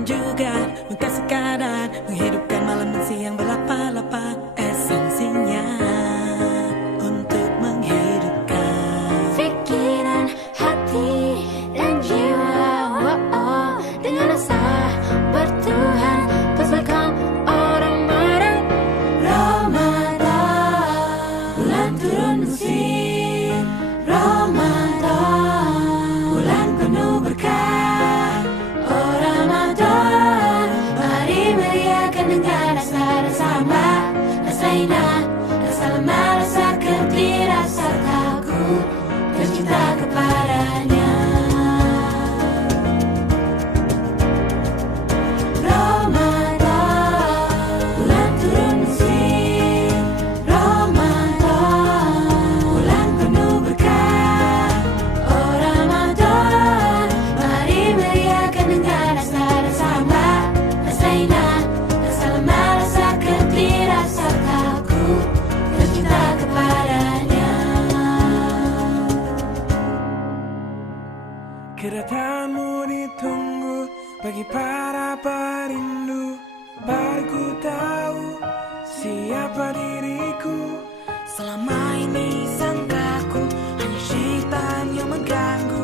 bukan juga, bukan sekadar menghidupkan malam dan siang berlapa-lapa. Esensinya untuk menghidupkan pikiran, hati, dan jiwa. Dengan rasa bertuhan, pastikan orang marah. Ramadhan, bulan turun mesin. Ramadhan, bulan penuh berkah. Oh Ramadhan, mari meriahkan dengan rasa bersama. Rasa indah, rasa lemah, rasa gembira, rasa takut dan cinta kepadanya. Kedatanganmu ditunggu bagi para perindu. Baru ku tahu siapa diriku. selama ini sangkaku hanya syaitan yang mengganggu.